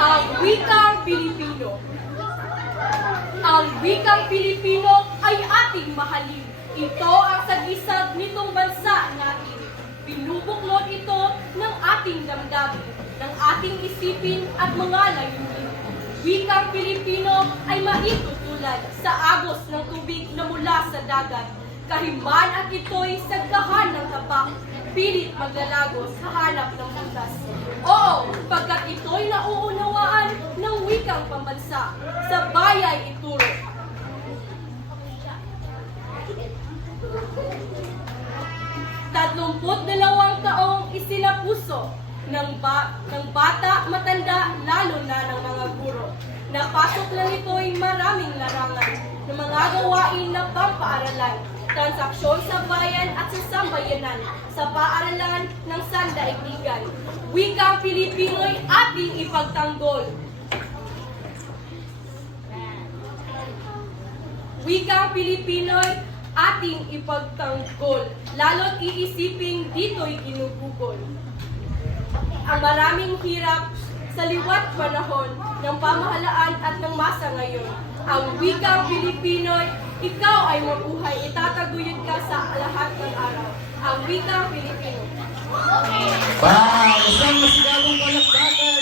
Ang wikang Pilipino. Ang wikang Pilipino ay ating mahalin. Ito ang sagisag nitong bansa natin. Binubuklod ito ng ating damdamin, ng ating isipin at mga layunin. Wikang Pilipino ay maitutulad sa agos ng tubig na mula sa dagat. Kahiman at ito'y sagdahan ng tabak, pilit maglalago sa hanap ng butas. Oo, pagkat ito'y nauunawaan ng wikang pambansa, sa bayay ituro. Tatlumput dalawang taong isinapuso ng bata, matanda, lalo na ng mga guro. Napasok na nito'y maraming larangan ng mga gawain na pampaaralan, transaksyon sa bayan at sa sambayanan, sa paaralan ng sandaigdigan. Wikang Pilipino'y ating ipagtanggol. Wikang Pilipino'y ating ipagtanggol, lalo't iisiping dito'y ginugugol. Ang maraming hirap sa liwat panahon ng pamahalaan at ng masa ngayon. Ang wikang Pilipino'y ikaw ay mabuhay, itataguyod ka sa lahat ng araw. Ang wikang Pilipino. Wow! Isang masigabong palakpakan!